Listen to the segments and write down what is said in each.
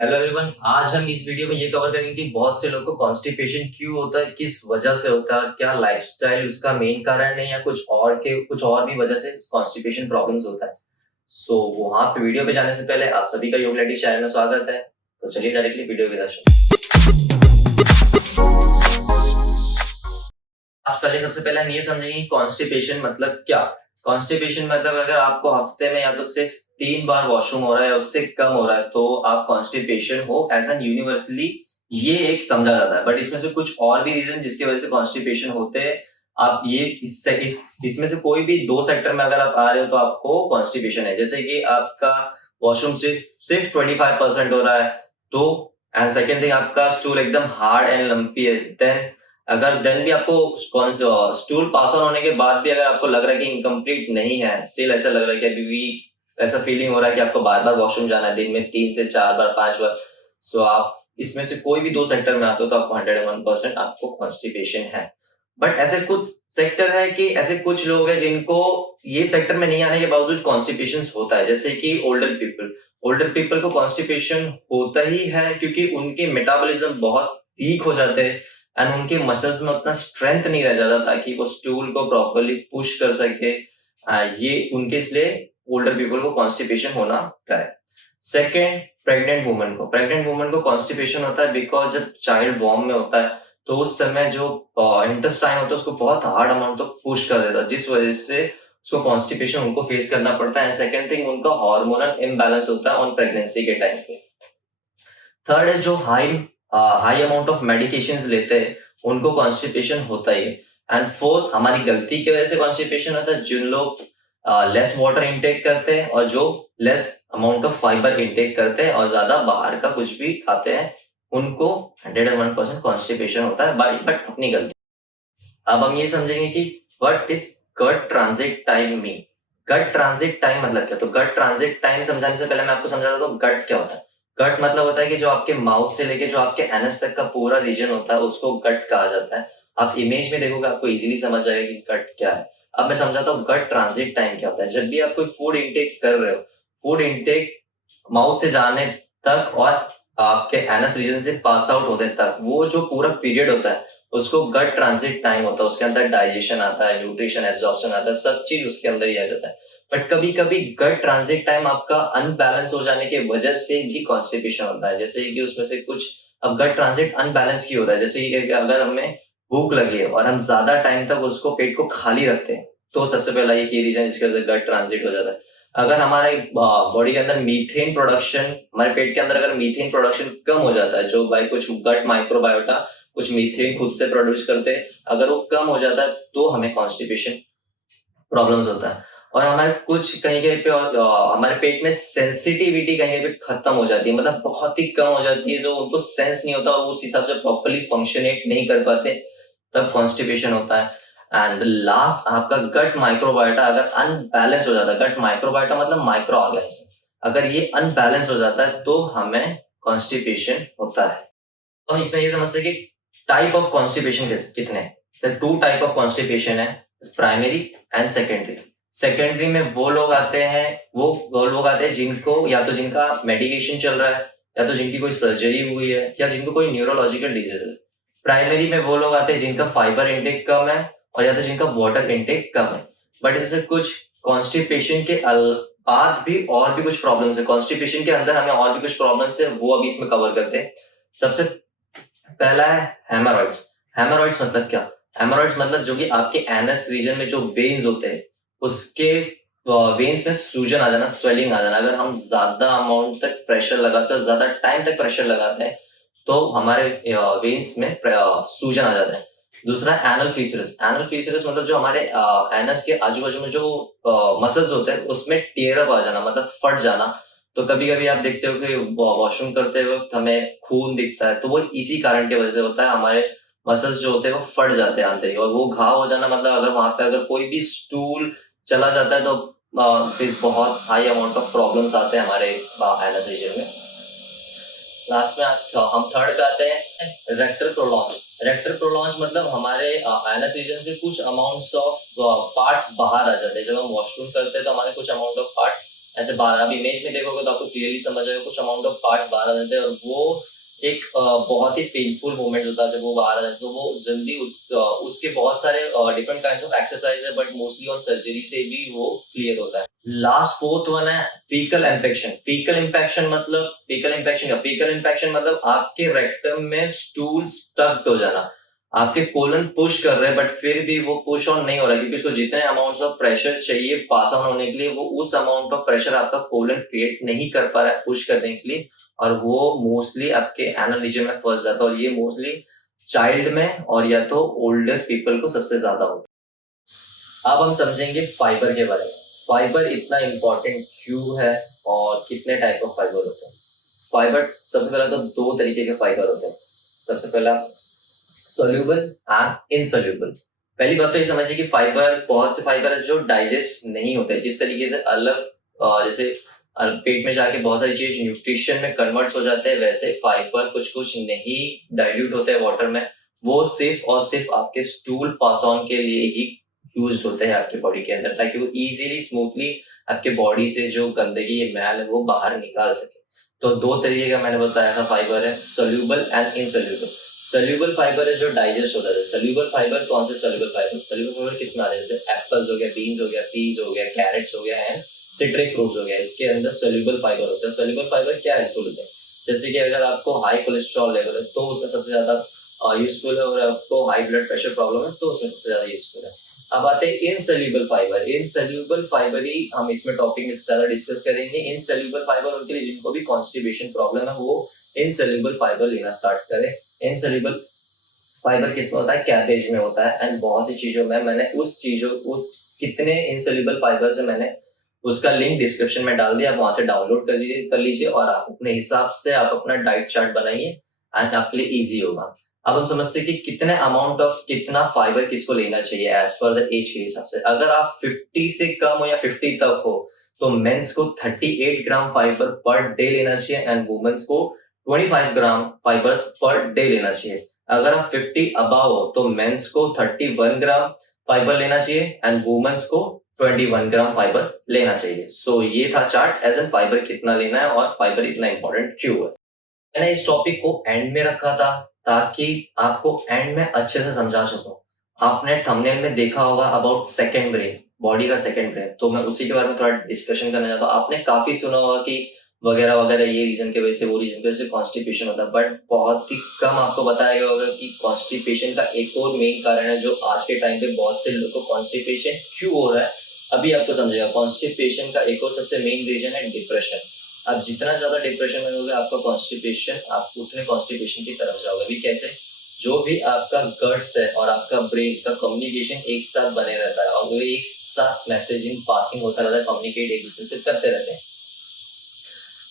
Hello everyone, आज हम इस वीडियो में ये कवर करेंगे कि बहुत से लोगों को कॉन्स्टिपेशन क्यों होता है, किस वजह से होता है और क्या लाइफस्टाइल उसका मेन कारण है या कुछ और भी वजह से कॉन्स्टिपेशन प्रॉब्लम्स होता है। वहां पे वीडियो पे जाने से पहले आप सभी का योग लेडी चैनल में स्वागत है। तो चलिए डायरेक्टली वीडियो के दर्शन। आज पहले सबसे पहले हम ये समझेंगे कॉन्स्टिपेशन मतलब क्या। कॉन्स्टिपेशन मतलब अगर आपको हफ्ते में या तो सिर्फ 3 बार वॉशरूम हो रहा है या उससे कम हो रहा है तो आप कॉन्स्टिपेशन हो एज एन यूनिवर्सली ये एक समझा जाता है। बट इसमें से कुछ और भी रीजन जिसकी वजह से कॉन्स्टिपेशन होते हैं। आप ये इसमें से कोई भी 2 सेक्टर में अगर आप आ रहे हो तो आपको कॉन्स्टिपेशन है। जैसे कि आपका वॉशरूम सिर्फ सिर्फ 25% हो रहा है तो, एंड सेकेंड थिंग आपका स्टूल एकदम हार्ड एंड लंपी है, देन भी आपको स्टूल पास ऑन होने के बाद भी अगर आपको लग रहा है कि इनकम्प्लीट नहीं है, स्टिल ऐसा लग रहा है कि अभी भी ऐसा फीलिंग हो रहा है कि आपको बार बार वॉशरूम जाना है, दिन में 3 से 4 बार 5 बार, सो आप इसमें से कोई भी 2 सेक्टर में आते हो तो आपको 101% आपको कॉन्स्टिपेशन है। बट ऐसे कुछ सेक्टर है कि ऐसे कुछ लोग हैं जिनको ये सेक्टर में नहीं आने के बावजूद कॉन्स्टिपेशन होता है, जैसे कि ओल्डर पीपल को कॉन्स्टिपेशन होता ही है क्योंकि उनके मेटाबॉलिज्म बहुत वीक हो जाते हैं एंड उनके मसल्स में उतना स्ट्रेंथ नहीं रह जाता ताकि वो स्टूल को प्रॉपरली पुश कर सके। ये उनके इसलिए ओल्डर पीपल को कॉन्स्टिपेशन होना होता है। सेकेंड, प्रेग्नेंट वुमन को कॉन्स्टिपेशन होता है बिकॉज जब चाइल्ड वॉर्म में होता है तो उस समय जो इंटेस्टाइन होता है उसको बहुत हार्ड अमाउंट तक पुश कर देता है, जिस वजह से उसको कॉन्स्टिपेशन उनको फेस करना पड़ता है। सेकेंड थिंग, उनका हार्मोनल इम्बैलेंस होता है ऑन प्रेगनेंसी के टाइम पे। थर्ड है जो हाई अमाउंट ऑफ मेडिकेशंस लेते हैं उनको कॉन्स्टिपेशन होता ही है। एंड फोर्थ, हमारी गलती की वजह से कॉन्स्टिपेशन होता है, जिन लोग लेस वाटर इनटेक करते हैं और जो less amount of fibre intake करते हैं और ज्यादा बाहर का कुछ भी खाते हैं उनको 101% कॉन्स्टिपेशन होता है, बट अपनी गलती। अब हम ये समझेंगे कि what is gut transit time mean. Gut transit time मतलब क्या। तो गट ट्रांजिट टाइम समझाने से पहले मैं आपको समझाता हूँ गट क्या होता है। गट मतलब होता है कि जो आपके माउथ से लेके जो आपके एनस तक का पूरा रीजन होता है उसको गट कहा जाता है। आप इमेज में देखोगे आपको इजीली समझ जाएगा कि गट क्या है। अब मैं समझाता हूँ गट ट्रांजिट टाइम क्या होता है। जब भी आप कोई फूड इंटेक कर रहे हो, फूड इंटेक माउथ से जाने तक और आपके एनस रीजन से पास आउट होने तक वो जो पूरा पीरियड होता है उसको गट ट्रांजिट टाइम होता है। उसके अंदर डाइजेशन आता है, न्यूट्रिशन एब्जॉर्प्शन आता है, सब चीज उसके अंदर ही आ जाता है। बट कभी कभी गट ट्रांजिट टाइम आपका अनबैलेंस हो जाने की वजह से भी कॉन्स्टिपेशन होता है। जैसे कि उसमें से कुछ, अब गट ट्रांजिट अनबैलेंस की होता है जैसे कि अगर हमें भूख लगी है और हम ज्यादा टाइम तक उसको पेट को खाली रखते हैं तो सबसे पहला ये रीजन है जिसकी वजह से गट ट्रांजिट हो जाता है। अगर हमारे बॉडी के अंदर मीथेन प्रोडक्शन, हमारे पेट के अंदर अगर मीथेन प्रोडक्शन कम हो जाता है, जो बाई कुछ गट माइक्रोबायोटा कुछ मीथेन खुद से प्रोड्यूस करते हैं, अगर वो कम हो जाता है तो हमें कॉन्स्टिपेशन प्रॉब्लम्स होता है। और हमारे कुछ कहीं कहीं पे और हमारे पेट में सेंसिटिविटी कहीं कहीं पे खत्म हो जाती है, मतलब बहुत ही कम हो जाती है, जो उनको सेंस नहीं होता और वो उस हिसाब से प्रॉपरली फंक्शनेट नहीं कर पाते, तब कॉन्स्टिपेशन होता है। एंड लास्ट, आपका गट माइक्रोबायोटा अगर अनबैलेंस हो जाता है, गट माइक्रोबायोटा मतलब माइक्रो ऑर्गेनिज्म, अगर ये अनबैलेंस हो जाता है तो हमें कॉन्स्टिपेशन होता है। तो हम इसमें ये समझते हैं कि टाइप ऑफ कॉन्स्टिपेशन कितने हैं। 2 टाइप ऑफ कॉन्स्टिपेशन है, प्राइमरी एंड सेकेंडरी। सेकेंडरी में वो लोग आते हैं जिनको या तो जिनका मेडिकेशन चल रहा है या तो जिनकी कोई सर्जरी हुई है या जिनको कोई न्यूरोलॉजिकल डिजीज है। प्राइमरी में वो लोग आते हैं जिनका फाइबर इंटेक कम है और या तो जिनका वाटर इंटेक कम है। बट जैसे कुछ कॉन्स्टिपेशन के बाद भी और भी कुछ प्रॉब्लम्स है, कॉन्स्टिपेशन के अंदर हमें और भी कुछ प्रॉब्लम्स है, वो अभी इसमें कवर करते हैं। सबसे पहला है हेमोरॉइड्स। हेमोरॉइड्स मतलब क्या। हेमोरॉइड्स मतलब जो कि आपके एनस रीजन में जो वेन्स होते हैं उसके वेन्स में सूजन आ जाना, स्वेलिंग आ जाना। अगर हम ज्यादा अमाउंट तक प्रेशर लगाते हैं, ज्यादा टाइम तक प्रेशर लगाते हैं तो हमारे वेन्स में सूजन आ जाता है। दूसरा एनल फीसरस। एनल फीसरस मतलब जो हमारे एनस के आजू बाजू में जो मसल्स होते हैं उसमें टेयर अप आ जाना, मतलब फट जाना। तो कभी कभी आप देखते हो कि वॉशरूम करते वक्त हमें खून दिखता है तो वो इसी कारण की वजह से होता है, हमारे मसल्स जो होते हैं वो फट जाते हैं अंदर ही, और वो घाव हो जाना मतलब अगर वहां पे अगर कोई भी स्टूल चला जाता है तो फिर बहुत हाई अमाउंट ऑफ प्रॉब्लम्स आते हैं हमारे एनस रीजन में। लास्ट में हम थर्ड पे आते हैं रेक्टर प्रोलॉन्ज। रेक्टर प्रोलॉन्ज मतलब हमारे एनस रीजन से कुछ अमाउंट्स ऑफ पार्ट्स बाहर आ जाते हैं। जब हम वॉशरूम करते हैं तो हमारे कुछ अमाउंट ऑफ पार्ट ऐसे बाहर, आप इमेज में देखोगे तो आपको क्लियरली समझ आएगा, कुछ अमाउंट ऑफ पार्ट्स बाहर आ जाते हैं, और वो एक बहुत ही पेनफुल मोमेंट होता है जब वो बाहर आ जाता है। तो वो जल्दी उसके बहुत सारे डिफरेंट काइंड्स ऑफ एक्सरसाइज है, बट मोस्टली ऑन सर्जरी से भी वो क्लियर होता है। लास्ट फोर्थ वन है फीकल इन्फेक्शन। फीकल इन्फेक्शन मतलब आपके रेक्टम में स्टूल स्टक्ड हो जाना। आपके कोलन पुश कर रहे हैं बट फिर भी वो पुश ऑन नहीं हो रहा, क्योंकि उसको जितने अमाउंट ऑफ प्रेशर चाहिए पास ऑन होने के लिए, वो उस अमाउंट ऑफ प्रेशर आपका कोलन क्रिएट नहीं कर पा रहा है पुश करने के लिए, और वो मोस्टली आपके एनल रीजन में फंस जाता है, और ये मोस्टली चाइल्ड में और या तो ओल्डर पीपल को सबसे ज्यादा होता है। अब हम समझेंगे फाइबर के बारे में। फाइबर इतना इंपॉर्टेंट क्यों है और कितने टाइप ऑफ फाइबर होते हैं। फाइबर, सबसे पहला तो दो तरीके के फाइबर होते हैं। सबसे पहला सोल्यूबल एंड इनसोल्यूबल। पहली बात तो ये समझिए कि फाइबर, बहुत से फाइबर है जो डाइजेस्ट नहीं होते। जिस तरीके से अलग जैसे पेट में जाके बहुत सारी चीज न्यूट्रिशन में कन्वर्ट हो जाते हैं, वैसे फाइबर कुछ कुछ नहीं डाइल्यूट होते हैं वाटर में, वो सिर्फ और सिर्फ आपके स्टूल पास ऑन के लिए ही यूज होते हैं आपके बॉडी के अंदर, ताकि वो इजीली स्मूथली आपके बॉडी से जो गंदगी मैल है वो बाहर निकाल सके। तो दो तरीके का मैंने बताया था फाइबर है, soluble and insoluble. Soluble fibre है जो डाइजेस्ट होता है। सोल्यूबल फाइबर कौन से सोल्यूबल फाइबर? सोल्यूबल फाइबर किस में आते हैं? जैसे एप्पल्स हो गया, बीन्स हो गया, पीज हो गया, कैरेट्स हो गया एंड सिट्रिक फ्रूट्स हो गया, इसके अंदर सोल्यूबल फाइबर होता है। सोल्यूबल फाइबर क्या हेल्पफुल होते हैं? जैसे कि अगर आपको हाई कोलेस्ट्रॉल लेवल है तो उसमें सबसे ज्यादा यूजफुल है, और आपको हाई ब्लड प्रेशर प्रॉब्लम है तो उसमें सबसे ज्यादा यूजफुल है। अब आते हैं इनसोल्यूबल फाइबर। इनसोल्यूबल फाइबर ही हम इसमें टॉपिक में सबसे ज्यादा डिस्कस करेंगे। इनसोल्यूबल फाइबर उनके लिए जिनको भी कॉन्स्टिपेशन प्रॉब्लम है वो इनसोल्यूबल फाइबर लेना स्टार्ट करें। इनसोल्यूबल फाइबर किसमें होता है? कैबेज में होता है एंड बहुत सी चीजों में। मैंने उस कितने इनसोल्यूबल फाइबर है मैंने उसका लिंक डिस्क्रिप्शन में डाल दिया, आप वहां से डाउनलोड कर लीजिए और आप अपने हिसाब से आप अपना डाइट चार्ट बनाइए एंड आपके लिए इजी होगा। अब हम समझते हैं कि कितने अमाउंट ऑफ कितना फाइबर किसको लेना चाहिए एज पर द एज के हिसाब से। अगर आप 50 से कम हो या 50 तक हो तो मेंस को 38 ग्राम फाइबर पर डे लेना चाहिए एंड वुमेन्स को 25 ग्राम फाइबर्स पर डे लेना चाहिए। अगर आप 50 अबव हो तो मेंस को 31 ग्राम फाइबर लेना चाहिए एंड वुमेन्स को 21 ग्राम फाइबर्स लेना चाहिए। सो ये था चार्ट एज एन फाइबर कितना लेना है और फाइबर इतना इंपॉर्टेंट क्यों है। मैंने इस टॉपिक को एंड में रखा था ताकि आपको एंड में अच्छे से समझा सकूं। आपने थंबनेल में देखा होगा अबाउट सेकंड ब्रेन, बॉडी का सेकंड ब्रेन, तो मैं उसी के बारे में थोड़ा डिस्कशन करना चाहता हूँ। आपने काफी सुना होगा कि वगैरह वगैरह ये रीजन की वजह से वो रीजन की वजह से कॉन्स्टिपेशन होता है, बट बहुत ही कम आपको बताया गया होगा कि कॉन्स्टिपेशन का एक और मेन कारण है जो आज के टाइम पे बहुत से लोगों को कॉन्स्टिपेशन क्यों हो रहा है अभी आपको समझेगा। कॉन्स्टिपेशन का एक और सबसे मेन रीजन है डिप्रेशन। आप जितना ज्यादा डिप्रेशन में होगे आपका कॉन्स्टिपेशन, आप उतने कॉन्स्टिपेशन की तरफ जाओगे। अभी कैसे? जो भी आपका गट्स है और आपका ब्रेन का कम्युनिकेशन एक साथ बने रहता है और वो एक साथ मैसेजिंग पासिंग होता रहता है, कम्युनिकेट एक दूसरे से करते रहते हैं।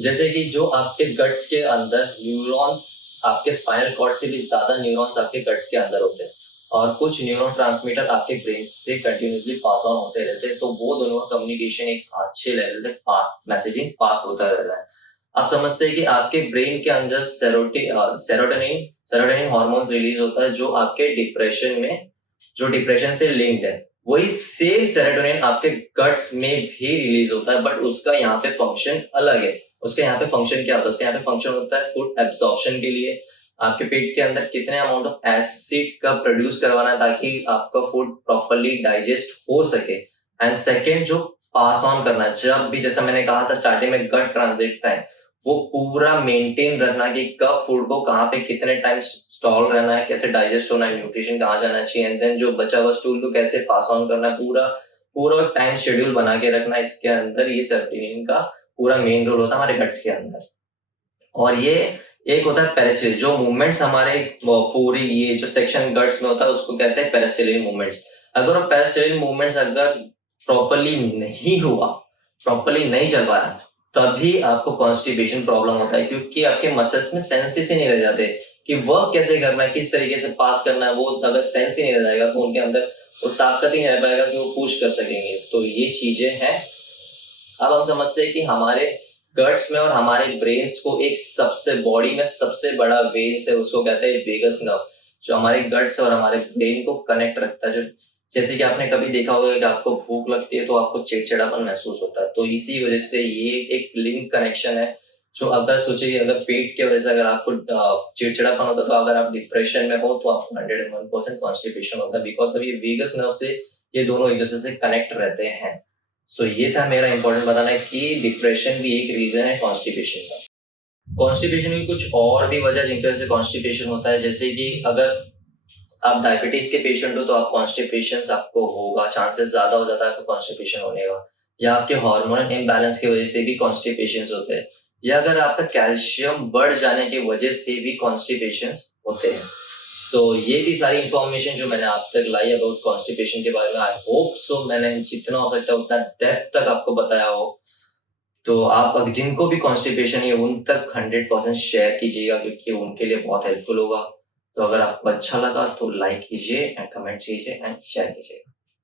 जैसे कि जो आपके गट्स के अंदर न्यूरॉन्स, आपके स्पाइनल कॉर्ड से भी ज्यादा न्यूरॉन्स आपके गट्स के अंदर होते हैं और कुछ न्यूरॉन ट्रांसमीटर आपके ब्रेन से कंटिन्यूसली पास ऑन होते रहते हैं, तो वो दोनों का कम्युनिकेशन एक अच्छे लेवल तक मैसेजिंग पास होता रहता है। आप समझते हैं कि आपके ब्रेन के अंदर सेरोटोनिन हार्मोन्स रिलीज होता है जो आपके डिप्रेशन में, जो डिप्रेशन से लिंक्ड है। वही सेम सेरोटोनिन आपके गट्स में भी रिलीज होता है, बट उसका यहाँ पे फंक्शन अलग है। उसका यहाँ पे फंक्शन क्या होता है? उसका यहाँ पे फंक्शन होता है फूड एब्जॉर्प्शन के लिए, आपके पेट के अंदर कितने अमाउंट ऑफ एसिड का प्रोड्यूस करवाना है ताकि आपका फूड प्रॉपरली डाइजेस्ट हो सके। एंड सेकेंड जो पास ऑन करना, जब भी जैसा मैंने कहा था स्टार्टिंग में गट ट्रांजिट टाइम, वो पूरा मेंटेन रखना कि कब फूड को कहाँ पे कितने टाइम स्टॉल रहना है, कैसे डाइजेस्ट होना है, न्यूट्रिशन कहाँ जाना चाहिए, एंड देन जो बचा हुआ स्टूल को कैसे पास ऑन करना है, पूरा पूरा टाइम शेड्यूल बना के रखना। इसके अंदर ये सेरोटोनिन का पूरा मेन रोल होता है हमारे गट्स के अंदर। और ये एक होता है पेरिस्टाल्टिक, जो मूवमेंट्स हमारे पूरी ये जो सेक्शन गट्स में होता है उसको कहते हैं पेरिस्टाल्टिक मूवमेंट्स। अगर वो पेरिस्टाल्टिक मूवमेंट्स अगर प्रॉपरली नहीं हुआ, प्रॉपरली नहीं चल पा रहा, तभी आपको कॉन्स्टिपेशन प्रॉब्लम होता है, क्योंकि आपके मसल्स में सेंसेस ही नहीं रह जाते कि वर्क कैसे करना है, किस तरीके से पास करना है। वो अगर सेंस ही नहीं रह जाएगा तो उनके अंदर वो ताकत ही नहीं रह पाएगा कि वो पुश कर सकेंगे। तो ये चीजें हैं। अब हम समझते हैं कि हमारे गट्स में और हमारे ब्रेन्स को एक सबसे बॉडी में सबसे बड़ा वेन्स है, उसको कहते हैं वेगस नर्व, जो हमारे गट्स और हमारे ब्रेन को कनेक्ट रखता है, जो जैसे कि आपने कभी देखा होगा कि आपको भूख लगती है तो आपको चिड़चिड़ापन महसूस होता है, तो इसी वजह से ये एक लिंक कनेक्शन है। जो अगर सोचिए कि अगर पेट की वजह से अगर आपको चिड़चिड़ापन होता है, तो अगर आप डिप्रेशन में हो तो आपको 101% कॉन्स्टिपेशन होता है, बिकॉज अभी वेगस नर्व से ये दोनों एक दूसरे से कनेक्ट रहते हैं। सो ये था मेरा इंपॉर्टेंट बताना है कि डिप्रेशन भी एक रीजन है कॉन्स्टिपेशन का। कॉन्स्टिपेशन की कुछ और भी वजह जिनकी वजह से कॉन्स्टिपेशन होता है, जैसे कि अगर आप डायबिटीज के पेशेंट हो तो आप कॉन्स्टिपेशन आपको होगा, चांसेस ज्यादा हो जाता है आपको कॉन्स्टिपेशन होने का। या आपके हार्मोनल इम्बैलेंस की वजह से भी कॉन्स्टिपेशन होते हैं, या अगर आपका कैल्शियम बढ़ जाने की वजह से भी कॉन्स्टिपेशन होते हैं। तो ये थी सारी इंफॉर्मेशन जो मैंने आप तक लाई अबाउट कॉन्स्टिपेशन के बारे में। आई होप सो मैंने जितना हो सकता है उतना डेप्थ तक आपको बताया हो। तो आप जिनको भी कॉन्स्टिपेशन है उन तक 100% शेयर कीजिएगा, क्योंकि उनके लिए बहुत हेल्पफुल होगा। तो अगर आपको अच्छा लगा तो लाइक कीजिए एंड कमेंट कीजिए एंड शेयर कीजिए।